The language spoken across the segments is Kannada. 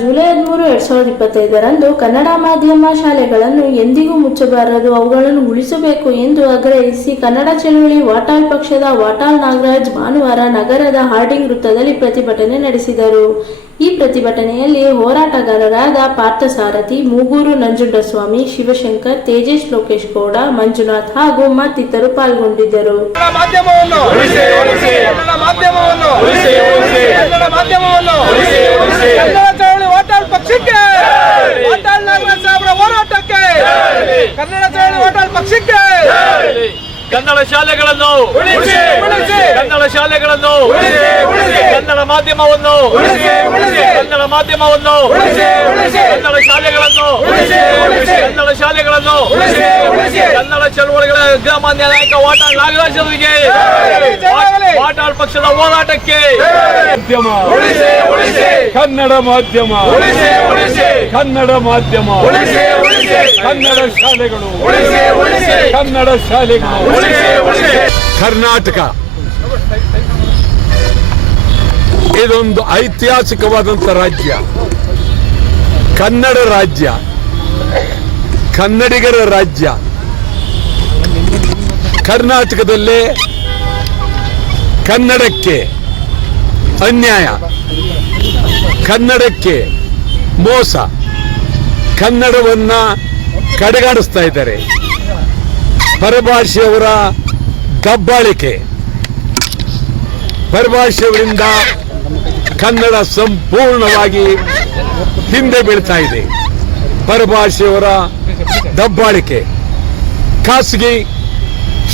ಜುಲೈ ಹದಿಮೂರು ಎರಡ್ ಸಾವಿರದ ಇಪ್ಪತ್ತೈದರಂದು ಕನ್ನಡ ಮಾಧ್ಯಮ ಶಾಲೆಗಳನ್ನು ಎಂದಿಗೂ ಮುಚ್ಚಬಾರದು ಅವುಗಳನ್ನು ಉಳಿಸಬೇಕು ಎಂದು ಆಗ್ರಹಿಸಿ ಕನ್ನಡ ಚಳುವಳಿ ವಾಟಾಳ್ ಪಕ್ಷದ ವಾಟಾಳ್ ನಾಗರಾಜ್ ಭಾನುವಾರ ನಗರದ ಹಾರ್ಡಿಂಗ್ ವೃತ್ತದಲ್ಲಿ ಪ್ರತಿಭಟನೆ ನಡೆಸಿದರು. ಈ ಪ್ರತಿಭಟನೆಯಲ್ಲಿ ಹೋರಾಟಗಾರರಾದ ಪಾರ್ಥಸಾರಥಿ ಮೂಗೂರು ನಂಜುಂಡಸ್ವಾಮಿ ಶಿವಶಂಕರ್ ತೇಜೇಶ್ ಲೋಕೇಶ್ ಗೌಡ ಮಂಜುನಾಥ್ ಹಾಗೂ ಮತ್ತಿತರರು ಪಾಲ್ಗೊಂಡಿದ್ದರು. ಕನ್ನಡ ಮಾಧ್ಯಮವನ್ನು ವಾಟಾಳ್ ಪಕ್ಷಕ್ಕೆ. ವಾಟಾಳ್ ನಾಗರಾಜ್ ಸಾಹೇಬ್ರ ಹೋರಾಟಕ್ಕೆ ಕನ್ನಡ ಚಳವಳಿ ವಾಟಾಳ್ ಪಕ್ಷಕ್ಕೆ ಕನ್ನಡ ಶಾಲೆಗಳನ್ನು. ಕನ್ನಡ ಶಾಲೆಗಳನ್ನು. ಕನ್ನಡ ಮಾಧ್ಯಮವನ್ನು. ಕನ್ನಡ ಮಾಧ್ಯಮವನ್ನು. ಕನ್ನಡ ಶಾಲೆಗಳನ್ನು ಉಳಿಸಿ, ಉಳಿಸಿ. ಕನ್ನಡ ಶಾಲೆಗಳನ್ನು. ಕನ್ನಡ ಚಳವಳಿಗಳ ಗ್ರಾಮಾನ್ಯ ನಾಯಕ ವಾಟಾಳ್ ನಾಗರಾಜ್ ಅವರಿಗೆ. ವಾಟಾಳ್ ಪಕ್ಷದ ಹೋರಾಟಕ್ಕೆ. ಕನ್ನಡ ಮಾಧ್ಯಮ ಉಳಿಸಿ, ಉಳಿಸಿ. ಕನ್ನಡ ಮಾಧ್ಯಮ. ಉಳಿಸಿ, ಉಳಿಸಿ. ಕನ್ನಡ ಶಾಲೆಗಳು. ಉಳಿಸಿ, ಉಳಿಸಿ. ಕನ್ನಡ ಶಾಲೆಗಳು. ಉಳಿಸಿ, ಉಳಿಸಿ. ಕರ್ನಾಟಕ. ಇದೊಂದು ಐತಿಹಾಸಿಕವಾದಂಥ ರಾಜ್ಯ. ಕನ್ನಡ ರಾಜ್ಯ. ಕನ್ನಡಿಗರ ರಾಜ್ಯ. ಕರ್ನಾಟಕದಲ್ಲೇ ಕನ್ನಡಕ್ಕೆ ಅನ್ಯಾಯ. ಕನ್ನಡಕ್ಕೆ ಮೋಸ. ಕನ್ನಡವನ್ನು ಕಡೆಗಾಣಿಸ್ತಾ ಇದ್ದಾರೆ. ಪರಭಾಷೆಯವರ ದಬ್ಬಾಳಿಕೆ. ಪರಭಾಷೆಯವರಿಂದ ಕನ್ನಡ ಸಂಪೂರ್ಣವಾಗಿ ಹಿಂದೆ ಬೀಳ್ತಾ ಇದೆ. ಪರಭಾಷೆಯವರ ದಬ್ಬಾಳಿಕೆ. ಖಾಸಗಿ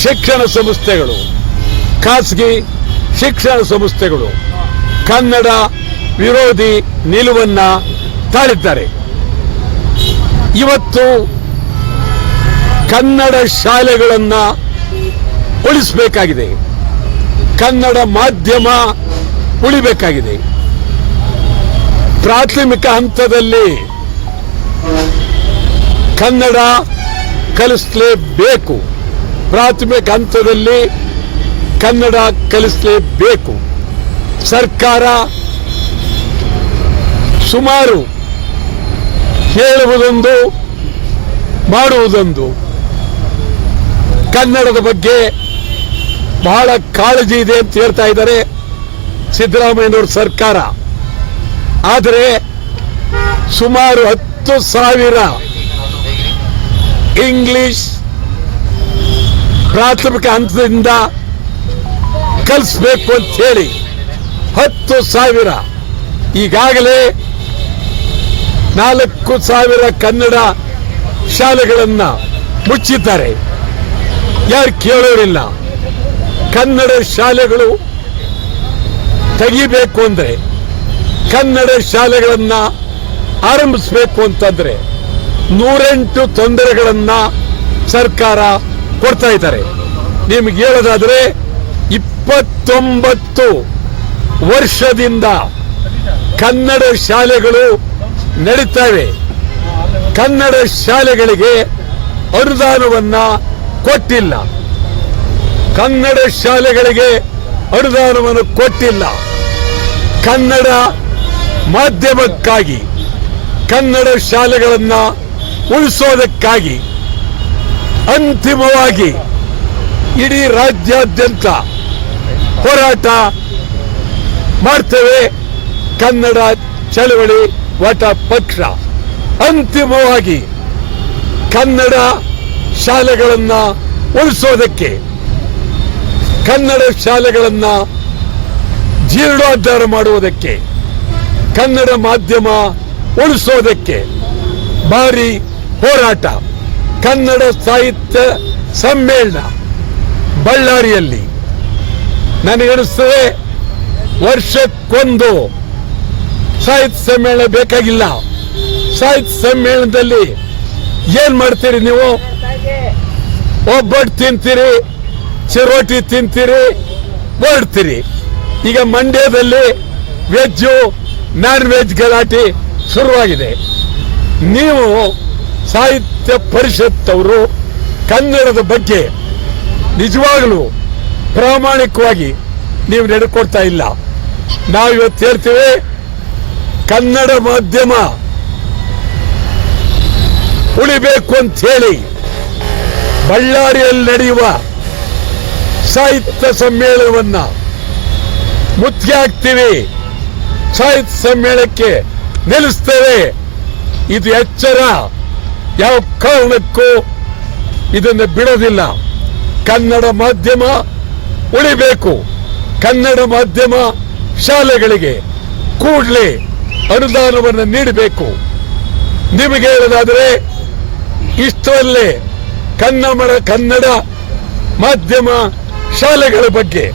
ಶಿಕ್ಷಣ ಸಂಸ್ಥೆಗಳು. ಖಾಸಗಿ ಶಿಕ್ಷಣ ಸಂಸ್ಥೆಗಳು. ಕನ್ನಡ ವಿರೋಧಿ ನಿಲುವನ್ನ ತಾಳಿದ್ದಾರೆ ಇವತ್ತು ಕನ್ನಡ ಶಾಲೆಗಳನ್ನ ಉಳಿಸಬೇಕಾಗಿದೆ. ಕನ್ನಡ ಮಾಧ್ಯಮ ಉಳಿಬೇಕಾಗಿದೆ. ಪ್ರಾಥಮಿಕ ಹಂತದಲ್ಲಿ ಕನ್ನಡ ಕಲಿಸಲೇಬೇಕು. ಪ್ರಾಥಮಿಕ ಹಂತದಲ್ಲಿ ಕನ್ನಡ ಕಲಿಸಲೇಬೇಕು. ಸರ್ಕಾರ ಸುಮಾರು ಹೇಳುವುದೊಂದು, ಮಾಡುವುದೊಂದು. ಕನ್ನಡದ ಬಗ್ಗೆ ಬಹಳ ಕಾಳಜಿ ಇದೆ ಅಂತ ಹೇಳ್ತಾ ಇದ್ದಾರೆ ಸಿದ್ದರಾಮಯ್ಯನವರ ಸರ್ಕಾರ. ಆದರೆ ಸುಮಾರು ಹತ್ತು ಸಾವಿರ ಇಂಗ್ಲಿಷ್ ಪ್ರಾಥಮಿಕ ಹಂತದಿಂದ ಕಲಿಸ್ಬೇಕು ಅಂತ ಹೇಳಿ ಹತ್ತು ಸಾವಿರ ಈಗಾಗಲೇ ನಾಲ್ಕು ಸಾವಿರ ಕನ್ನಡ ಶಾಲೆಗಳನ್ನ ಮುಚ್ಚಿದ್ದಾರೆ. ಯಾರು ಕೇಳೋರಿಲ್ಲ. ಕನ್ನಡ ಶಾಲೆಗಳು ತೆಗಿಬೇಕು ಅಂದ್ರೆ, ಕನ್ನಡ ಶಾಲೆಗಳನ್ನ ಆರಂಭಿಸಬೇಕು ಅಂತಂದ್ರೆ ನೂರೆಂಟು ತೊಂದರೆಗಳನ್ನ ಸರ್ಕಾರ ಕೊಡ್ತಾ ಇದ್ದಾರೆ. ನಿಮ್ಗೆ ಹೇಳೋದಾದ್ರೆ ಇಪ್ಪತ್ತೊಂಬತ್ತು ವರ್ಷದಿಂದ ಕನ್ನಡ ಶಾಲೆಗಳು ನಡೀತವೆ. ಕನ್ನಡ ಶಾಲೆಗಳಿಗೆ ಅನುದಾನವನ್ನ ಕೊಟ್ಟಿಲ್ಲ. ಕನ್ನಡ ಶಾಲೆಗಳಿಗೆ ಅನುದಾನವನ್ನು ಕೊಟ್ಟಿಲ್ಲ. ಕನ್ನಡ ಮಾಧ್ಯಮಕ್ಕಾಗಿ, ಕನ್ನಡ ಶಾಲೆಗಳನ್ನ ಉಳಿಸೋದಕ್ಕಾಗಿ ಅಂತಿಮವಾಗಿ ಇಡೀ ರಾಜ್ಯಾದ್ಯಂತ ಹೋರಾಟ ಮಾಡ್ತೇವೆ. ಕನ್ನಡ ಚಳವಳಿ ವಟ ಪಕ್ಷ ಅಂತಿಮವಾಗಿ ಕನ್ನಡ ಶಾಲೆಗಳನ್ನ ಉಳಿಸೋದಕ್ಕೆ, ಕನ್ನಡ ಶಾಲೆಗಳನ್ನ ಜೀರ್ಣೋದ್ಧಾರ ಮಾಡುವುದಕ್ಕೆ, ಕನ್ನಡ ಮಾಧ್ಯಮ ಉಳಿಸೋದಕ್ಕೆ ಭಾರಿ ಹೋರಾಟ. ಕನ್ನಡ ಸಾಹಿತ್ಯ ಸಮ್ಮೇಳನ ಬಳ್ಳಾರಿಯಲ್ಲಿ ನನಗನಿಸ್ತದೆ ವರ್ಷಕ್ಕೊಂದು ಸಾಹಿತ್ಯ ಸಮ್ಮೇಳನ ಬೇಕಾಗಿಲ್ಲ. ಸಾಹಿತ್ಯ ಸಮ್ಮೇಳನದಲ್ಲಿ ಏನ್ ಮಾಡ್ತೀರಿ ನೀವು? ಒಬ್ಬಟ್ಟು ತಿಂತೀರಿ, ಚಿರೋಟಿ ತಿಂತೀರಿ ಹೊರಡ್ತೀರಿ ಈಗ ಮಂಡ್ಯದಲ್ಲಿ ವೆಜ್ಜು ನಾನ್ ವೆಜ್ ಗಲಾಟೆ ಶುರುವಾಗಿದೆ. ನೀವು ಸಾಹಿತ್ಯ ಪರಿಷತ್ತವರು ಕನ್ನಡದ ಬಗ್ಗೆ ನಿಜವಾಗಲೂ ಪ್ರಾಮಾಣಿಕವಾಗಿ ನೀವು ನಡ್ಕೊಡ್ತಾ ಇಲ್ಲ. ನಾವು ಇವತ್ತು ಹೇಳ್ತೀವಿ ಕನ್ನಡ ಮಾಧ್ಯಮ ಉಳಿಬೇಕು ಅಂತ ಹೇಳಿ ಬಳ್ಳಾರಿಯಲ್ಲಿ ನಡೆಯುವ ಸಾಹಿತ್ಯ ಸಮ್ಮೇಳನವನ್ನ ಮುತ್ತಿಗೆ ಹಾಕ್ತೀವಿ ಸಾಹಿತ್ಯ ಸಮ್ಮೇಳನಕ್ಕೆ ನಿಲ್ಲಿಸ್ತೇವೆ. ಇದು ಎಚ್ಚರ. ಯಾವ ಕಾರಣಕ್ಕೂ ಇದನ್ನು ಬಿಡೋದಿಲ್ಲ. ಕನ್ನಡ ಮಾಧ್ಯಮ ಉಳಿಬೇಕು. ಕನ್ನಡ ಮಾಧ್ಯಮ ಶಾಲೆಗಳಿಗೆ ಕೂಡಲೇ ಅನುದಾನವನ್ನು ನೀಡಬೇಕು. ನಿಮಗೆ ಹೇಳೋದಾದರೆ, ಇಷ್ಟರಲ್ಲೇ ಕನ್ನಡ ಕನ್ನಡ ಮಾಧ್ಯಮ ಶಾಲೆಗಳ ಬಗ್ಗೆ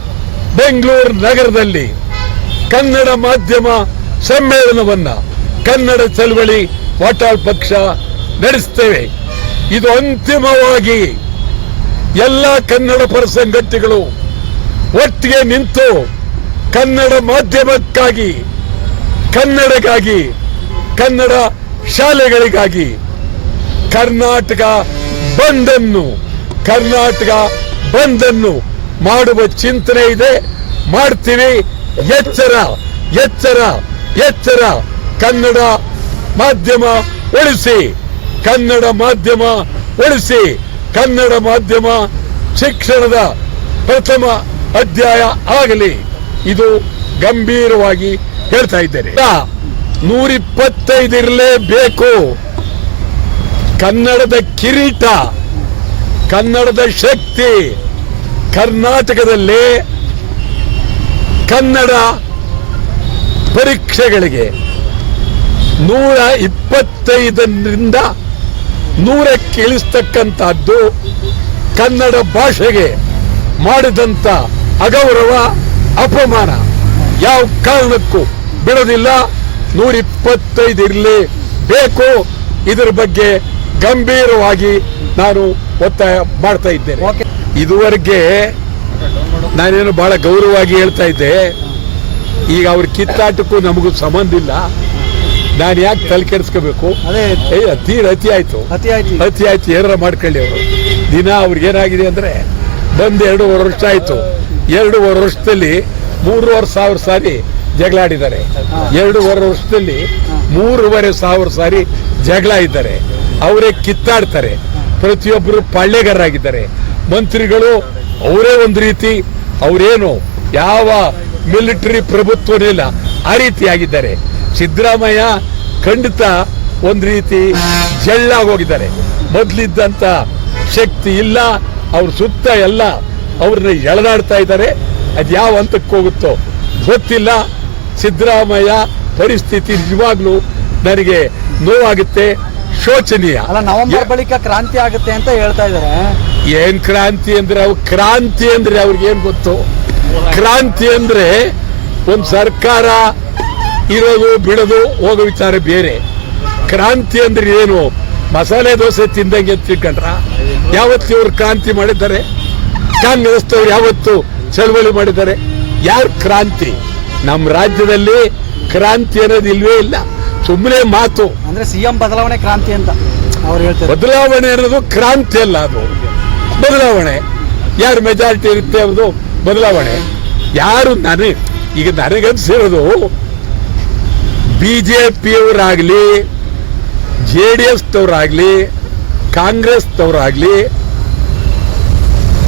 ಬೆಂಗಳೂರು ನಗರದಲ್ಲಿ ಕನ್ನಡ ಮಾಧ್ಯಮ ಸಮ್ಮೇಳನವನ್ನ ಕನ್ನಡ ಚಳವಳಿ ವಾಟಾಳ್ ಪಕ್ಷ ನಡೆಸ್ತೇವೆ. ಇದು ಅಂತಿಮವಾಗಿ ಎಲ್ಲ ಕನ್ನಡ ಪರ ಸಂಘಟನೆಗಳು ಒಟ್ಟಿಗೆ ನಿಂತು ಕನ್ನಡ ಮಾಧ್ಯಮಕ್ಕಾಗಿ ಕನ್ನಡಕ್ಕಾಗಿ, ಕನ್ನಡ ಶಾಲೆಗಳಿಗಾಗಿ ಕರ್ನಾಟಕ ಬಂದನ್ನು ಕರ್ನಾಟಕ ಬಂದನ್ನು ಮಾಡುವ ಚಿಂತನೆ ಇದೆ. ಮಾಡ್ತೀವಿ. ಎಚ್ಚರ ಎಚ್ಚರ ಎಚ್ಚರ ಕನ್ನಡ ಮಾಧ್ಯಮ ಉಳಿಸಿ, ಕನ್ನಡ ಮಾಧ್ಯಮ ಉಳಿಸಿ, ಕನ್ನಡ ಮಾಧ್ಯಮ ಶಿಕ್ಷಣದ ಪ್ರಥಮ ಅಧ್ಯಾಯ ಆಗಲಿ. ಇದು ಗಂಭೀರವಾಗಿ ಹೇಳ್ತಾ ಇದ್ದೇನೆ. ನೂರಿಪ್ಪತ್ತೈದು ಇರಲೇಬೇಕು ಕನ್ನಡದ ಕಿರೀಟ ಕನ್ನಡದ ಶಕ್ತಿ ಕರ್ನಾಟಕದಲ್ಲಿ ಕನ್ನಡ ಪರೀಕ್ಷೆಗಳಿಗೆ ನೂರ ಇಪ್ಪತ್ತೈದರಿಂದ ನೂರಕ್ಕೆ ಇಳಿಸ್ತಕ್ಕಂಥದ್ದು ಕನ್ನಡ ಭಾಷೆಗೆ ಮಾಡಿದಂಥ ಅಗೌರವ ಅಪಮಾನ. ಯಾವ ಕಾರಣಕ್ಕೂ ಬಿಡೋದಿಲ್ಲ. ನೂರ ಇಪ್ಪತ್ತೈದು ಇರಲಿ. ಬೇಕು. ಇದರ ಬಗ್ಗೆ ಗಂಭೀರವಾಗಿ ನಾನು ಒತ್ತಾಯ ಮಾಡ್ತಾ ಇದ್ದೇನೆ. ಇದುವರೆಗೆ ನಾನೇನು ಬಹಳ ಗೌರವವಾಗಿ ಹೇಳ್ತಾ ಇದ್ದೆ. ಈಗ ಅವ್ರ ಕಿತ್ತಾಟಕ್ಕೂ ನಮಗೂ ಸಂಬಂಧ ಇಲ್ಲ. ನಾನು ಯಾಕೆ ತಲೆ ಕೆಡಿಸ್ಕೋಬೇಕು? ಅತಿ ಅತಿ ಆಯ್ತು. ಅತಿ ಆಯ್ತು. ಏನಾರ ಮಾಡ್ಕೊಳ್ಳಿ ಅವರು. ದಿನ ಅವ್ರಿಗೆ ಏನಾಗಿದೆ ಅಂದ್ರೆ ಬಂದು ಎರಡೂವರೆ ವರ್ಷ ಆಯ್ತು. ಎರಡೂವರೆ ವರ್ಷದಲ್ಲಿ ಮೂರುವರೆ ಸಾವಿರ ಸಾರಿ ಜಗಳ ಆಡಿದ್ದಾರೆ ಎರಡೂವರೆ ವರ್ಷದಲ್ಲಿ ಮೂರುವರೆ ಸಾವಿರ ಸಾರಿ ಜಗಳ ಇದ್ದಾರೆ. ಅವರೇ ಕಿತ್ತಾಡ್ತಾರೆ. ಪ್ರತಿಯೊಬ್ಬರು ಪಾಳ್ಯಗಾರರಾಗಿದ್ದಾರೆ. ಮಂತ್ರಿಗಳು ಅವರೇ ಒಂದು ರೀತಿ ಅವರೇನು ಯಾವ ಮಿಲಿಟರಿ ಪ್ರಭುತ್ವನಿಲ್ಲ ಆ ರೀತಿಯಾಗಿದ್ದಾರೆ. ಸಿದ್ದರಾಮಯ್ಯ ಖಂಡಿತ ಒಂದು ರೀತಿ ಜಳ್ಳಾಗೋಗಿದ್ದಾರೆ ಮೊದಲಿದ್ದಂತ ಶಕ್ತಿ ಇಲ್ಲ, ಅವ್ರ ಸುತ್ತ ಎಲ್ಲ ಅವ್ರನ್ನ ಎಳದಾಡ್ತಾ ಇದ್ದಾರೆ. ಅದು ಯಾವ ಹಂತಕ್ಕೆ ಹೋಗುತ್ತೋ ಗೊತ್ತಿಲ್ಲ. ಸಿದ್ದರಾಮಯ್ಯ ಪರಿಸ್ಥಿತಿ ನಿಜವಾಗ್ಲೂ ನನಗೆ ನೋವಾಗುತ್ತೆ ಶೋಚನೀಯ. ಅಲ್ಲ ನವೆಂಬರ್ ಬಳಿಕ ಕ್ರಾಂತಿ ಆಗುತ್ತೆ ಅಂತ ಹೇಳ್ತಾ ಇದಾರೆ ಏನ್ ಕ್ರಾಂತಿ ಅಂದ್ರೆ ಅವ್ ಕ್ರಾಂತಿ ಅಂದ್ರೆ ಅವ್ರಿಗೆ ಏನ್ ಗೊತ್ತು? ಕ್ರಾಂತಿ ಅಂದ್ರೆ ಒಂದ್ ಸರ್ಕಾರ ಇರೋದು ಬಿಡೋದು ಹೋಗೋ ವಿಚಾರ ಬೇರೆ. ಕ್ರಾಂತಿ ಅಂದ್ರೆ ಏನು? ಮಸಾಲೆ ದೋಸೆ ತಿಂದಂಗೆ ಅಂತ ತಿಳ್ಕೊಂಡ್ರ? ಯಾವತ್ತು ಇವ್ರು ಕ್ರಾಂತಿ ಮಾಡಿದ್ದಾರೆ? ಕಾಂಗ್ರೆಸ್ನವ್ರು ಯಾವತ್ತು ಚಳವಳಿ ಮಾಡಿದ್ದಾರೆ? ಯಾರು ಕ್ರಾಂತಿ? ನಮ್ಮ ರಾಜ್ಯದಲ್ಲಿ ಕ್ರಾಂತಿ ಅನ್ನೋದು ಇಲ್ವೇ ಇಲ್ಲ. ಸುಮ್ಮನೆ ಮಾತು. ಅಂದ್ರೆ ಸಿಎಂ ಬದಲಾವಣೆ ಕ್ರಾಂತಿ ಅಂತ ಅವ್ರು ಹೇಳ್ತಾರೆ. ಬದಲಾವಣೆ ಅನ್ನೋದು ಕ್ರಾಂತಿ ಅಲ್ಲ ಅದು. ಬದಲಾವಣೆ. ಯಾರು ಮೆಜಾರಿಟಿ ಇರುತ್ತೆ ಅವ್ರದ್ದು ಬದಲಾವಣೆ. ಯಾರು ನನಗೆ ಈಗ ನನಗನ್ಸಿರೋದು ಬಿ ಜೆ ಡಿ ಕಾಂಗ್ರೆಸ್ ಅವರಾಗ್ಲಿ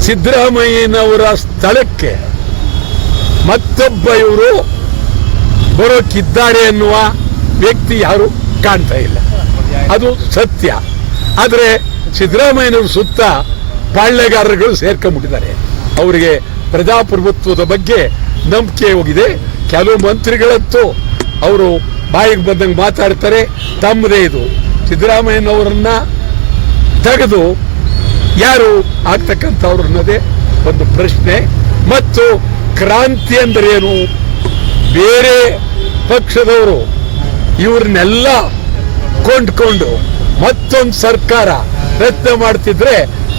ಸಿದ್ದರಾಮಯ್ಯನವರ ಸ್ಥಳಕ್ಕೆ ಮತ್ತೊಬ್ಬ ಇವರು ಬರೋಕ್ಕಿದ್ದಾರೆ ಎನ್ನುವ ವ್ಯಕ್ತಿ ಯಾರು ಕಾಣ್ತಾ ಇಲ್ಲ. ಅದು ಸತ್ಯ. ಆದರೆ ಸಿದ್ದರಾಮಯ್ಯನವ್ರ ಸುತ್ತ ಪಾಳ್ಯಗಾರರುಗಳು ಸೇರ್ಕೊಂಡ್ಬಿಟ್ಟಿದ್ದಾರೆ. ಅವರಿಗೆ ಪ್ರಜಾಪ್ರಭುತ್ವದ ಬಗ್ಗೆ ನಂಬಿಕೆ ಹೋಗಿದೆ. ಕೆಲವು ಮಂತ್ರಿಗಳಂತೂ ಅವರು ಬಾಯಿಗೆ ಬಂದಂಗೆ ಮಾತಾಡ್ತಾರೆ. ತಮ್ಮದೇ ಇದು. ಸಿದ್ದರಾಮಯ್ಯನವರನ್ನ ತೆಗೆದು ಯಾರು ಆಗ್ತಕ್ಕಂಥವ್ರು ಅನ್ನೋದೇ ಒಂದು ಪ್ರಶ್ನೆ. ಮತ್ತು ಕ್ರಾಂತಿ ಅಂದ್ರೆ ಏನು ಬೇರೆ ಪಕ್ಷದವರು ಇವ್ರನ್ನೆಲ್ಲ ಕೊಂಡ್ಕೊಂಡು ಮತ್ತೊಂದು ಸರ್ಕಾರ ರಚನೆ ಮಾಡ್ತಿದ್ರೆ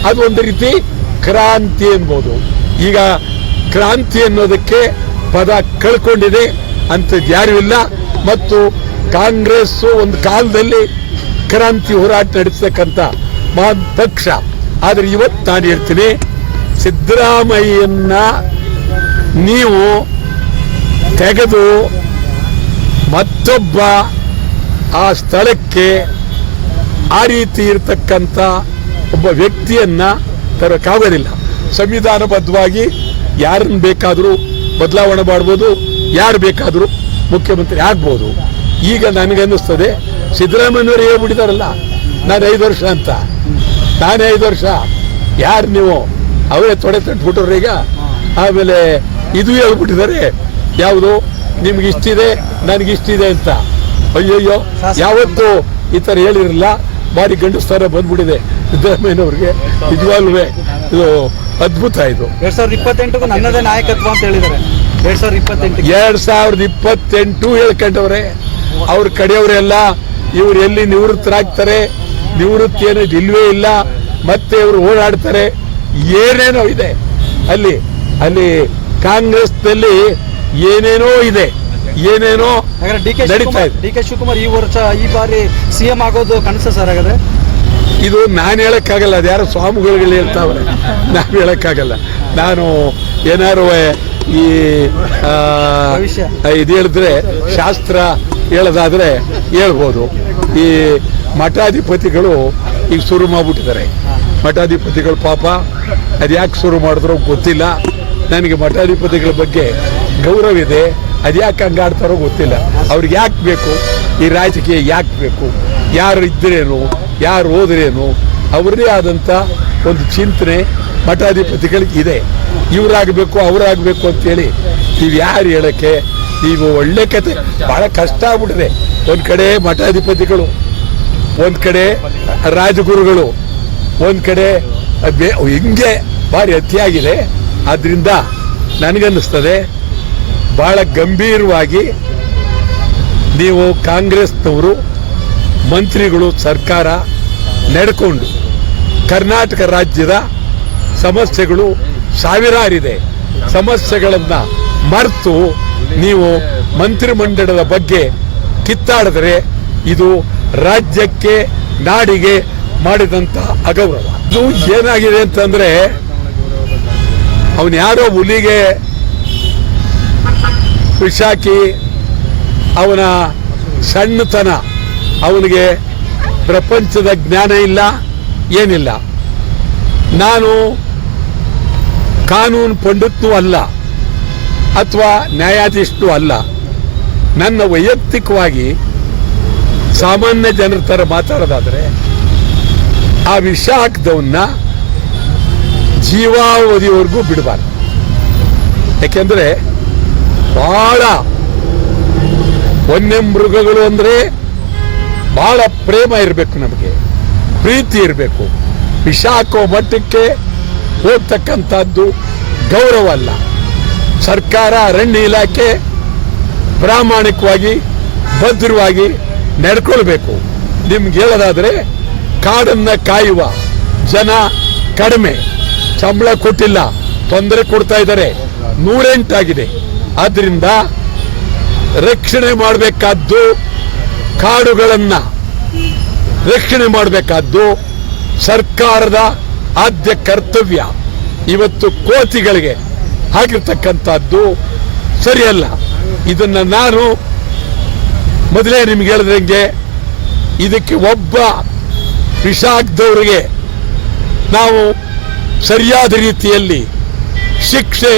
ಅದು ಒಂದು ರೀತಿ ಕ್ರಾಂತಿ ಅನ್ಬೋದು ಈಗ ಕ್ರಾಂತಿ ಅನ್ನೋದಕ್ಕೆ ಪದ ಕಳ್ಕೊಂಡಿದೆ ಅಂಥದ್ದು ಯಾರು ಇಲ್ಲ. ಮತ್ತು ಕಾಂಗ್ರೆಸ್ ಒಂದು ಕಾಲದಲ್ಲಿ ಕ್ರಾಂತಿ ಹೋರಾಟ ನಡೆಸತಕ್ಕಂತ ಮಹಾನ್ ಪಕ್ಷ. ಆದ್ರೆ ಇವತ್ತು ನಾನು ಹೇಳ್ತೀನಿ ಸಿದ್ದರಾಮಯ್ಯನ್ನ ನೀವು ತೆಗೆದು ಮತ್ತೊಬ್ಬ ಆ ಸ್ಥಳಕ್ಕೆ ಆ ರೀತಿ ಇರತಕ್ಕಂಥ ಒಬ್ಬ ವ್ಯಕ್ತಿಯನ್ನ ತರೋಕ್ಕಾಗೋದಿಲ್ಲ ಸಂವಿಧಾನಬದ್ಧವಾಗಿ ಯಾರನ್ನ ಬೇಕಾದರೂ ಬದಲಾವಣೆ ಮಾಡ್ಬೋದು, ಯಾರು ಬೇಕಾದರೂ ಮುಖ್ಯಮಂತ್ರಿ ಆಗ್ಬೋದು. ಈಗ ನನಗನ್ನಿಸ್ತದೆ ಸಿದ್ದರಾಮಯ್ಯವರು ಹೇಳ್ಬಿಟ್ಟಿದಾರಲ್ಲ, ನಾನು ಐದು ವರ್ಷ ಅಂತ. ನಾನೇ ಐದು ವರ್ಷ. ಯಾರು ನೀವು? ಅವರೇ ತೊಡೆ ಈಗ. ಆಮೇಲೆ ಇದು ಹೇಳ್ಬಿಟ್ಟಿದ್ದಾರೆ. ಯಾವುದು? ನಿಮ್ಗೆ ಇಷ್ಟಿದೆ ನನಗೆ ಇಷ್ಟಿದೆ ಅಂತ. ಅಯ್ಯಯ್ಯೋ ಯಾವತ್ತು ಈ ಥರ ಹೇಳಿರಲಿಲ್ಲ. ಭಾರಿ ಗಂಡಸ್ತಾರ ಬಂದ್ಬಿಟ್ಟಿದೆ. ಸಿದ್ದರಾಮಯ್ಯನವ್ರಿಗೆ. ನಿಜವಾಗ್ಲೂ ಇದು ಅದ್ಭುತ ಇದು. ಎರಡ್ ಸಾವಿರದ ಇಪ್ಪತ್ತೆಂಟಕ್ಕೂ ನನ್ನದೇ ನಾಯಕತ್ವ ಅಂತ ಹೇಳಿದ್ದಾರೆ. ಎರಡ್ ಸಾವಿರದ ಇಪ್ಪತ್ತೆಂಟು ಎರಡ್ ಸಾವಿರದ ಇಪ್ಪತ್ತೆಂಟು ಹೇಳ್ಕೊಂಡವ್ರೆ. ಅವ್ರ ಕಡೆಯವರೆಲ್ಲ ಇವ್ರು ಎಲ್ಲಿ ನಿವೃತ್ತರಾಗ್ತಾರೆ ನಿವೃತ್ತಿ ಏನು ಇಲ್ವೇ ಇಲ್ಲ. ಮತ್ತೆ ಇವರು ಓಡಾಡ್ತಾರೆ. ಏನೇನೋ ಇದೆ. ಅಲ್ಲಿ ಅಲ್ಲಿ ಕಾಂಗ್ರೆಸ್ನಲ್ಲಿ ಏನೇನೋ ಇದೆ ಏನೇನೋ ಹಾಗಾದ್ರೆ ಡಿ ಕೆ ನಡೀತಾ ಇದೆ. ಡಿ ಕೆ ಶಿವಕುಮಾರ್ ಈ ವರ್ಷ ಈ ಬಾರಿ ಸಿಎಂ ಆಗೋದು ಕನಸ ಸರ್ ಹಾಗಾದ್ರೆ? ಇದು ನಾನು ಹೇಳೋಕ್ಕಾಗಲ್ಲ ಅದು ಯಾರು ಸ್ವಾಮಿಗಳು ಹೇಳ್ತಾವ್ರೆ. ನಾನು ಹೇಳೋಕ್ಕಾಗಲ್ಲ. ನಾನು ಏನಾರು ಈ. ಇದು ಹೇಳಿದ್ರೆ ಶಾಸ್ತ್ರ ಹೇಳೋದಾದ್ರೆ ಹೇಳ್ಬೋದು. ಈ ಮಠಾಧಿಪತಿಗಳು ಈಗ ಶುರು ಮಾಡ್ಬಿಟ್ಟಿದ್ದಾರೆ. ಮಠಾಧಿಪತಿಗಳು ಪಾಪ ಅದು ಯಾಕೆ ಶುರು ಮಾಡಿದ್ರು ಗೊತ್ತಿಲ್ಲ. ನನಗೆ ಮಠಾಧಿಪತಿಗಳ ಬಗ್ಗೆ ಗೌರವ ಇದೆ. ಅದ್ಯಾಕೆ ಹಂಗಾಡ್ತಾರೋ ಗೊತ್ತಿಲ್ಲ. ಅವ್ರಿಗೆ ಯಾಕೆ ಬೇಕು? ಈ ರಾಜಕೀಯ ಯಾಕೆ ಬೇಕು? ಯಾರು ಇದ್ರೇನು? ಯಾರು ಹೋದ್ರೇನು? ಅವ್ರದೇ ಆದಂಥ ಒಂದು ಚಿಂತನೆ ಮಠಾಧಿಪತಿಗಳಿಗೆ ಇದೆ. ಇವರಾಗಬೇಕು, ಅವರಾಗಬೇಕು ಅಂತೇಳಿ ನೀವು ಯಾರು ಹೇಳಕ್ಕೆ? ನೀವು ಒಳ್ಳೆ ಕತೆ ಭಾಳ ಕಷ್ಟ ಆಗ್ಬಿಟ್ಟಿದೆ. ಒಂದು ಕಡೆ ಮಠಾಧಿಪತಿಗಳು, ಒಂದು ಕಡೆ ರಾಜಗುರುಗಳು, ಒಂದು ಕಡೆ ಹಿಂಗೆ ಭಾರಿ ಅತಿಯಾಗಿದೆ. ಆದ್ರಿಂದ ನನಗನ್ನಿಸ್ತದೆ, ಬಹಳ ಗಂಭೀರವಾಗಿ ನೀವು ಕಾಂಗ್ರೆಸ್ನವರು, ಮಂತ್ರಿಗಳು, ಸರ್ಕಾರ ನಡ್ಕೊಂಡು ಕರ್ನಾಟಕ ರಾಜ್ಯದ ಸಮಸ್ಯೆಗಳು ಸಾವಿರಾರಿದೆ. ಸಮಸ್ಯೆಗಳನ್ನು ಮರೆತು ನೀವು ಮಂತ್ರಿಮಂಡಲದ ಬಗ್ಗೆ ಕಿತ್ತಾಡಿದರೆ ಇದು ರಾಜ್ಯಕ್ಕೆ ನಾಡಿಗೆ ಮಾಡಿದಂಥ ಅಗೌರವ. ಇದು ಏನಾಗಿದೆ ಅಂತಂದ್ರೆ ಅವನು ಯಾರೋ ಹುಲಿಗೆ ವಿಷಾಕಿ, ಅವನ ಸಣ್ಣತನ, ಅವನಿಗೆ ಪ್ರಪಂಚದ ಜ್ಞಾನ ಇಲ್ಲ, ಏನಿಲ್ಲ. ನಾನು ಕಾನೂನು ಪಂಡಿತ್ನೂ ಅಲ್ಲ, ಅಥವಾ ನ್ಯಾಯಾಧೀಶನೂ ಅಲ್ಲ. ನನ್ನ ವೈಯಕ್ತಿಕವಾಗಿ ಸಾಮಾನ್ಯ ಜನರ ಥರ ಮಾತಾಡೋದಾದರೆ, ಆ ವಿಷ ಹಾಕಿದವನ್ನ ಜೀವಾವಧಿವರೆಗೂ ಬಿಡಬಾರ್ದು. ಯಾಕೆಂದರೆ ಭಾಳ ವನ್ಯ ಮೃಗಗಳು ಅಂದರೆ ಭಾಳ ಪ್ರೇಮ ಇರಬೇಕು ನಮಗೆ, ಪ್ರೀತಿ ಇರಬೇಕು. ವಿಷ ಹಾಕೋ ಮಟ್ಟಕ್ಕೆ ಹೋಗ್ತಕ್ಕಂಥದ್ದು ಗೌರವ ಅಲ್ಲ. ಸರ್ಕಾರ ಅರಣ್ಯ ಇಲಾಖೆ ಪ್ರಾಮಾಣಿಕವಾಗಿ, ಭದ್ರವಾಗಿ ನಡ್ಕೊಳ್ಬೇಕು. ನಿಮ್ಗೆ ಹೇಳೋದಾದರೆ ಕಾಡನ್ನು ಕಾಯುವ ಜನ ಕಡಿಮೆ. ಸಂಬಳ ಕೊಟ್ಟಿಲ್ಲ. ತೊಂದರೆ ಕೊಡ್ತಾ ಇದ್ದಾರೆ. ನೂರೆಂಟಾಗಿದೆ ಆದ್ರಿಂದ ರಕ್ಷಣೆ ಮಾಡಬೇಕಾದ್ದು ಕಾಡುಗಳನ್ನ. ರಕ್ಷಣೆ ಮಾಡಬೇಕಾದ್ದು ಸರ್ಕಾರದ ಆದ್ಯ ಕರ್ತವ್ಯ. ಇವತ್ತು ಕೋತಿಗಳಿಗೆ ಹಾಕಿರ್ತಕ್ಕಂಥದ್ದು ಸರಿಯಲ್ಲ. ಇದನ್ನ ನಾನು ಮೊದಲೇ ನಿಮ್ಗೆ ಹೇಳಿದಂಗೆ ಇದಕ್ಕೆ ಒಬ್ಬ ವಿಷಾಗ್ದವರಿಗೆ ನಾವು ಸರಿಯಾದ ರೀತಿಯಲ್ಲಿ ಶಿಕ್ಷೆ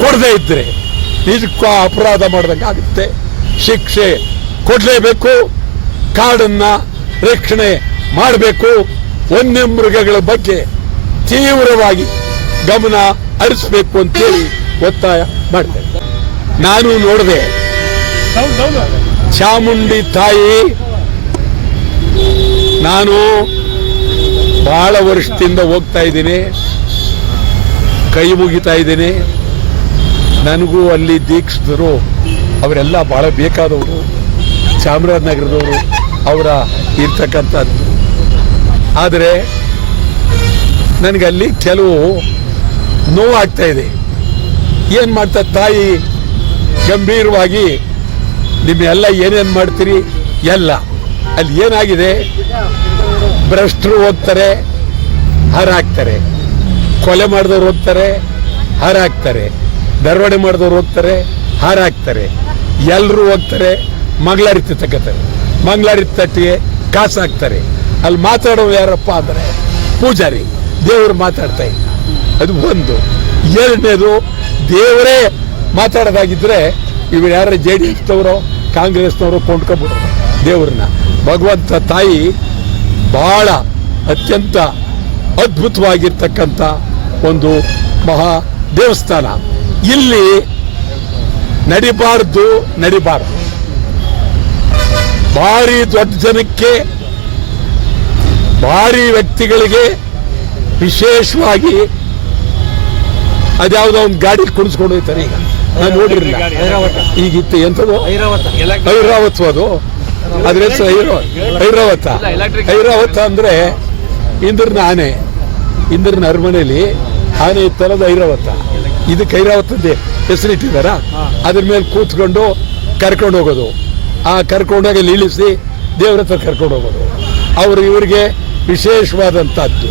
ಕೊಡದೇ ಇದ್ದರೆ ನಿಜಕ್ಕೂ ಅಪರಾಧ ಮಾಡಿದಂಗೆ ಆಗುತ್ತೆ. ಶಿಕ್ಷೆ ಕೊಡಲೇಬೇಕು, ಕಾಡನ್ನು ರಕ್ಷಣೆ ಮಾಡಬೇಕು. ವನ್ಯ ಮೃಗಗಳ ಬಗ್ಗೆ ತೀವ್ರವಾಗಿ ಗಮನ ಹರಿಸಬೇಕು ಅಂತೇಳಿ ಒತ್ತಾಯ ಮಾಡಿದೆ ನಾನು ನೋಡಿದೆ, ಚಾಮುಂಡಿ ತಾಯಿ, ನಾನು ಬಹಳ ವರ್ಷದಿಂದ ಹೋಗ್ತಾ ಇದ್ದೀನಿ. ಕೈ ಮುಗಿತಾ ಇದ್ದೀನಿ. ನನಗೂ ಅಲ್ಲಿ ದೀಕ್ಷಿತರು, ಅವರೆಲ್ಲ ಭಾಳ ಬೇಕಾದವರು, ಚಾಮರಾಜನಗರದವರು, ಅವರ ಇರ್ತಕ್ಕಂಥದ್ದು. ಆದರೆ ನನಗಲ್ಲಿ ಕೆಲವು ನೋವಾಗ್ತಾ ಇದೆ. ಏನು ಮಾಡ್ತಾ ತಾಯಿ? ಗಂಭೀರವಾಗಿ, ನಿಮ್ಮೆಲ್ಲ ಏನೇನು ಮಾಡ್ತೀರಿ? ಎಲ್ಲ. ಅಲ್ಲಿ ಏನಾಗಿದೆ? ಭ್ರಷ್ಟರು ಹೋಗ್ತಾರೆ ಹಾರಾಕ್ತಾರೆ ಕೊಲೆ ಮಾಡಿದವ್ರು ಹೋಗ್ತಾರೆ ಹಾರಾಕ್ತಾರೆ ದರೋಡೆ ಮಾಡಿದವ್ರು ಹೋಗ್ತಾರೆ ಹಾರಾಕ್ತಾರೆ ಎಲ್ಲರೂ ಹೋಗ್ತಾರೆ, ಮಂಗಳಾರತಿ ತಗೋತಾರೆ ಮಂಗಳಾರತಿ ತಟ್ಟಿಗೆ ಕಾಸು ಹಾಕ್ತಾರೆ. ಅಲ್ಲಿ ಮಾತಾಡೋರು ಯಾರಪ್ಪ ಅಂದರೆ ಪೂಜಾರಿ. ದೇವರು ಮಾತಾಡ್ತಾ ಇಲ್ಲ. ಅದು ಒಂದು. ಎರಡನೇದು, ದೇವರೇ ಮಾತಾಡೋದಾಗಿದ್ದರೆ ಇವರು ಯಾರ ಜೆ ಡಿ ಎಸ್ನವರು, ಕಾಂಗ್ರೆಸ್ನವರು ಕೊಂಡ್ಕೊಬಿಡೋರು ದೇವ್ರನ್ನ. ಭಗವಂತ ತಾಯಿ ಬಹಳ ಅತ್ಯಂತ ಅದ್ಭುತವಾಗಿರ್ತಕ್ಕಂಥ ಒಂದು ಮಹಾ ದೇವಸ್ಥಾನ. ಇಲ್ಲಿ ನಡಿಬಾರ್ದು ನಡಿಬಾರ್ದು. ಭಾರಿ ದೊಡ್ಡ ಜನಕ್ಕೆ ಭಾರಿ ವ್ಯಕ್ತಿಗಳಿಗೆ ವಿಶೇಷವಾಗಿ ಅದ್ಯಾವುದೋ ಒಂದು ಗಾಡಿ ಕುಣಿಸ್ಕೊಂಡು ಹೋಗ್ತಾರೆ ಈಗ. ನಾನು ನೋಡಿರಲಿಲ್ಲ. ಈಗಿತ್ತು ಎಂಥದ್ದು ಐರಾವತ ಅದು. ಅದ್ರ ಹೆಸರು ಐರೋ ಐರಾವತ. ಐರಾವತ ಅಂದ್ರೆ ಇಂದ್ರ ಆನೆ. ಇಂದ್ರನ ಅರಮನೆಯಲ್ಲಿ ಆನೆ ಇತ್ತಲ್ಲದು ಐರಾವತ ಇದಕ್ಕೆ ಐರಾವತದ್ದೇ ಹೆಸರಿಟ್ಟಿದಾರ ಅದ್ರ ಮೇಲೆ ಕೂತ್ಕೊಂಡು ಕರ್ಕೊಂಡು ಹೋಗೋದು. ಆ ಕರ್ಕೊಂಡೋಗಿ ನಿಲ್ಲಿಸಿ ದೇವ್ರ ಹತ್ರ ಕರ್ಕೊಂಡು ಹೋಗೋದು. ಅವರು ಇವರಿಗೆ ವಿಶೇಷವಾದಂಥದ್ದು.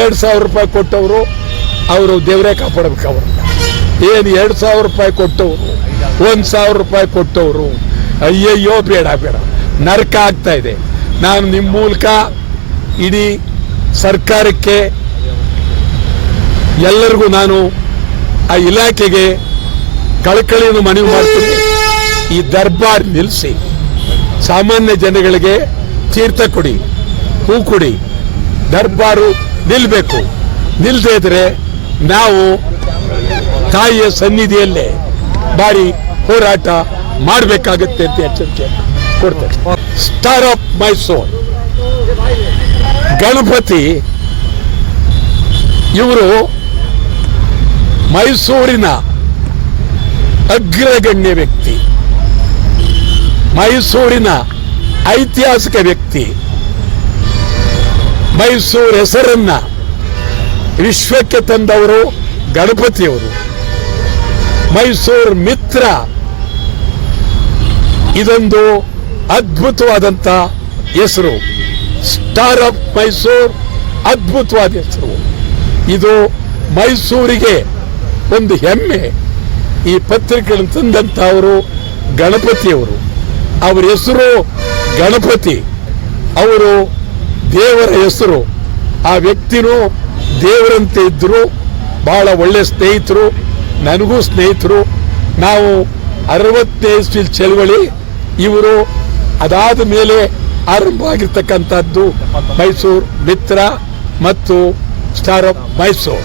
ಎರಡು ಸಾವಿರ ರೂಪಾಯಿ ಕೊಟ್ಟವರು ಅವರು ದೇವರೇ ಕಾಪಾಡಬೇಕು ಅವ್ರನ್ನ. ಏನು ಎರಡು ಸಾವಿರ ರೂಪಾಯಿ ಕೊಟ್ಟವರು ಒಂದು ಸಾವಿರ ರೂಪಾಯಿ ಕೊಟ್ಟವರು. ಅಯ್ಯಯ್ಯೋ ಬೇಡ ಬೇಡ. ನರಕ ಆಗ್ತಾ ಇದೆ. ನಾನು ನಿಮ್ಮ ಮೂಲಕ ಇಡೀ ಸರ್ಕಾರಕ್ಕೆ ಎಲ್ಲರಿಗೂ ನಾನು ಆ ಇಲಾಖೆಗೆ ಕಳಕಳಿಯನ್ನು ಮನವಿ ಮಾಡ್ತೀನಿ. ಈ ದರ್ಬಾರ್ ನಿಲ್ಲಿಸಿ ಸಾಮಾನ್ಯ ಜನಗಳಿಗೆ ತೀರ್ಥ ಕೊಡಿ, ಹೂ ಕೊಡಿ. ದರ್ಬಾರು ನಿಲ್ಬೇಕು. ನಿಲ್ದೇ ಇದ್ರೆ ನಾವು ತಾಯಿಯ ಸನ್ನಿಧಿಯಲ್ಲೇ ಬಾರಿ ಹೋರಾಟ ಮಾಡಬೇಕಾಗತ್ತೆ ಅಂತ ಎಚ್ಚರಿಕೆ ಕೊಡ್ತೇನೆ. ಸ್ಟಾರ್ ಆಫ್ ಮೈಸೂರ್ ಗಣಪತಿ ಇವರು ಮೈಸೂರಿನ ಅಗ್ರಗಣ್ಯ ವ್ಯಕ್ತಿ, ಮೈಸೂರಿನ ಐತಿಹಾಸಿಕ ವ್ಯಕ್ತಿ, ಮೈಸೂರು ಹೆಸರನ್ನ ವಿಶ್ವಕ್ಕೆ ತಂದವರು ಗಣಪತಿಯವರು. ಮೈಸೂರು ಮಿತ್ರ, ಇದೊಂದು ಅದ್ಭುತವಾದಂಥ ಹೆಸರು. ಸ್ಟಾರ್ ಆಫ್ ಮೈಸೂರು ಅದ್ಭುತವಾದ ಹೆಸರು. ಇದು ಮೈಸೂರಿಗೆ ಒಂದು ಹೆಮ್ಮೆ ಈ ಪತ್ರಿಕೆಗಳನ್ನು ತಂದಂಥವರು ಗಣಪತಿಯವರು. ಅವರ ಹೆಸರು ಗಣಪತಿ. ಅವರು ದೇವರ ಹೆಸರು. ಆ ವ್ಯಕ್ತಿನೂ ದೇವರಂತೆ ಇದ್ದರು. ಬಹಳ ಒಳ್ಳೆ ಸ್ನೇಹಿತರು. ನನಗೂ ಸ್ನೇಹಿತರು. ನಾವು ಅರವತ್ತನೇ ಇಸ್ವಿ ಚಳವಳಿ. ಇವರು ಅದಾದ ಮೇಲೆ ಆರಂಭ ಆಗಿರ್ತಕ್ಕಂಥದ್ದು ಮೈಸೂರು ಮಿತ್ರ ಮತ್ತು ಸ್ಟಾರ್ ಆಫ್ ಮೈಸೂರು.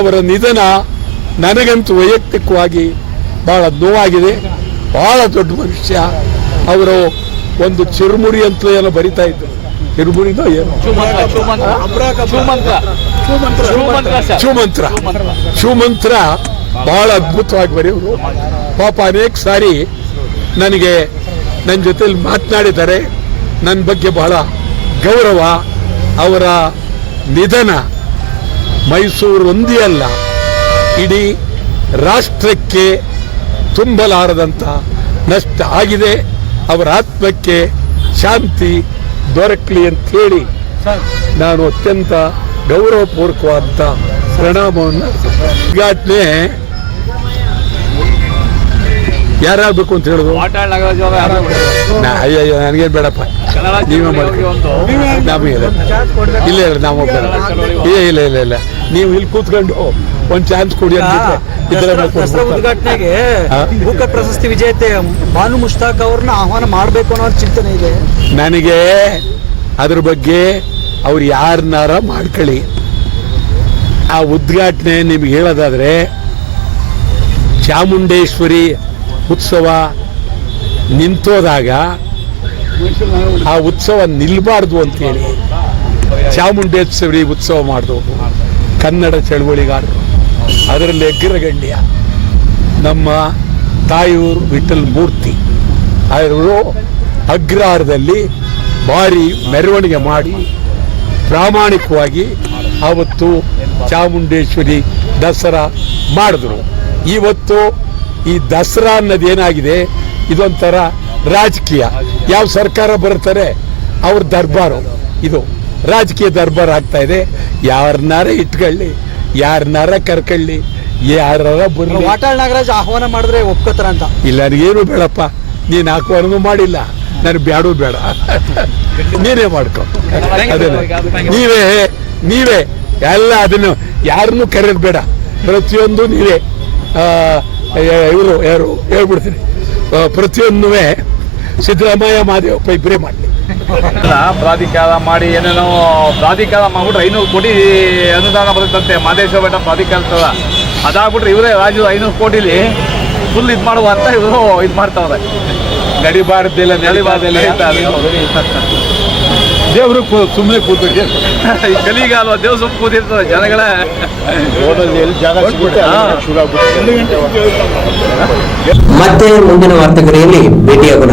ಅವರ ನಿಧನ ನನಗಂತೂ ವೈಯಕ್ತಿಕವಾಗಿ ಬಹಳ ನೋವಾಗಿದೆ. ಬಹಳ ದೊಡ್ಡ ಮನುಷ್ಯ. ಅವರು ಒಂದು ಚಿರುಮುರಿ ಅಂತ ಏನೋ ಬರಿತಾ ಇದ್ರು. ಚಿರುಮುರಿನೋ ಏನು. ಶಿವಮಂತ್ರ ಶಿವಮಂತ್ರ ಬಹಳ ಅದ್ಭುತವಾಗಿ ಬರೆಯೋರು. ಪಾಪ ಅನೇಕ ಸಾರಿ ನನಗೆ ನನ್ನ ಜೊತೆಲಿ ಮಾತನಾಡಿದ್ದಾರೆ. ನನ್ನ ಬಗ್ಗೆ ಬಹಳ ಗೌರವ. ಅವರ ನಿಧನ ಮೈಸೂರು ಒಂದೇ ಅಲ್ಲ. ಇಡೀ ರಾಷ್ಟ್ರಕ್ಕೆ ತುಂಬಲಾರದಂಥ ನಷ್ಟ ಆಗಿದೆ. ಅವರ ಆತ್ಮಕ್ಕೆ ಶಾಂತಿ ದೊರಕಲಿ ಅಂತ ಹೇಳಿ ನಾನು ಅತ್ಯಂತ ಗೌರವಪೂರ್ವಕವಾದಂಥ ಪ್ರಣಾಮವನ್ನು ಉದ್ಘಾಟನೆ ಯಾರಾಗಬೇಕು ಅಂತ ಹೇಳುದು? ಅಯ್ಯೋ ಅಯ್ಯೋ, ನನಗೇನು ಬೇಡಪ್ಪ. ನೀವೇ ಮಾಡಿ ನಮಗೆ ಇಲ್ಲ. ಇಲ್ಲ ನಾವು ಏ ಇಲ್ಲ ಇಲ್ಲ ಇಲ್ಲ ಇಲ್ಲ. ನೀವು ಇಲ್ಲಿ ಕೂತ್ಕೊಂಡು ಒಂದು ಚಾನ್ಸ್ ಕೊಡಿ ದಸರಾ- ಉದ್ಘಾಟನೆಗೆ? ಬೂಕ ಪ್ರಶಸ್ತಿ ವಿಜೇತೆ ಬಾನು ಮುಷ್ತಾಕ್ ಅವ್ರನ್ನ ಆಹ್ವಾನ ಮಾಡಬೇಕು ಅನ್ನೋ ಚಿಂತನೆ ಇದೆ. ನನಗೆ ಅದ್ರ ಬಗ್ಗೆ ಅವ್ರು ಯಾರನ್ನಾರ ಮಾಡ್ಕೊಳ್ಳಿ. ಆ ಉದ್ಘಾಟನೆ ನಿಮ್ಗೆ ಹೇಳೋದಾದ್ರೆ ಚಾಮುಂಡೇಶ್ವರಿ ಉತ್ಸವ ನಿಂತೋದಾಗ ಆ ಉತ್ಸವ ನಿಲ್ಬಾರ್ದು ಅಂತೇಳಿ ಚಾಮುಂಡೇಶ್ವರಿ ಉತ್ಸವ ಮಾಡಿದವರು ಕನ್ನಡ ಚಳವಳಿಗಾರರು. ಅದರಲ್ಲಿ ಅಗ್ರಗಣ್ಯ ನಮ್ಮ ತಾಯಿಯೂರು ವಿಠಲ್ ಮೂರ್ತಿ. ಅವರು ಅಗ್ರಹಾರದಲ್ಲಿ ಭಾರಿ ಮೆರವಣಿಗೆ ಮಾಡಿ ಪ್ರಾಮಾಣಿಕವಾಗಿ ಆವತ್ತು ಚಾಮುಂಡೇಶ್ವರಿ ದಸರಾ ಮಾಡಿದ್ರು. ಇವತ್ತು ಈ ದಸರಾ ಅನ್ನೋದೇನಾಗಿದೆ ಇದೊಂಥರ ರಾಜಕೀಯ. ಯಾವ ಸರ್ಕಾರ ಬರ್ತಾರೆ ಅವ್ರ ದರ್ಬಾರು. ಇದು. ರಾಜಕೀಯ ದರ್ಬಾರ್ ಆಗ್ತಾ ಇದೆ. ಯಾರನ್ನಾರ ಇಟ್ಕೊಳ್ಳಿ ಯಾರನ್ನಾರ ಕರ್ಕೊಳ್ಳಿ ಯಾರ ಬರ್ಲಿ. ವಾಟಾಳ್ ನಾಗರಾಜ್ ಆಹ್ವಾನ ಮಾಡಿದ್ರೆ ಒಪ್ಕೋತಾರ ಅಂತ. ಇಲ್ಲ ನನಗೇನು ಬೇಡಪ್ಪ. ನೀನು ಹಾಕುವನು ಮಾಡಿಲ್ಲ. ನನಗೆ ಬ್ಯಾಡೂ ಬೇಡ. ನೀನೇ ಮಾಡ್ಕೊ. ಅದನ್ನು. ನೀವೇ ನೀವೇ ಎಲ್ಲ ಅದನ್ನು ಯಾರನ್ನು ಕರೆಯೋದು ಬೇಡ. ಪ್ರತಿಯೊಂದು ನೀವೇ. ಇವರು ಯಾರು? ಹೇಳ್ಬಿಡ್ತೀನಿ. ಪ್ರತಿಯೊಂದುವೇ ಸಿದ್ದರಾಮಯ್ಯ ಮಾದೇವಪ್ಪ ಇಬ್ಬರೇ ಮಾಡಲಿ. ಪ್ರಾಧಿಕಾರ ಮಾಡಿ ಏನೇನೋ ಪ್ರಾಧಿಕಾರ ಮಾಡ್ಬಿಟ್ರೆ ಐನೂರು ಕೋಟಿ ಅನುದಾನ ಬರುತ್ತಂತೆ ಮಾದೇಶ್ವರ ಬೆಟ್ಟ ಪ್ರಾಧಿಕಾರದ ಅದಾಗ್ಬಿಟ್ರೆ ಇವರೇ ರಾಜು ಐನೂರು ಕೋಟಿಲಿ ಫುಲ್ ಇದು ಮಾಡುವ ಅಂತ ಇವರು ಇದು ಮಾಡ್ತಾವ್ರೆ. ನಡಿಬಾರ್ದಿಲ್ಲ ನಡಿಬಾರ್ದಿಲ್ಲ ದೇವರು ಸುಮ್ಮನೆ ಕೂತು ಈ ಕಲಿಗ ಅಲ್ವಾ ದೇವ್ ಸುಮ್ಮ ಕೂತಿರ್ತದೆ ಜನಗಳೇ ಮತ್ತೆ ಮುಂದಿನ ವಾರ್ತೆಗರಿಯಲ್ಲಿ ಭೇಟಿಯಾಗೋಣ.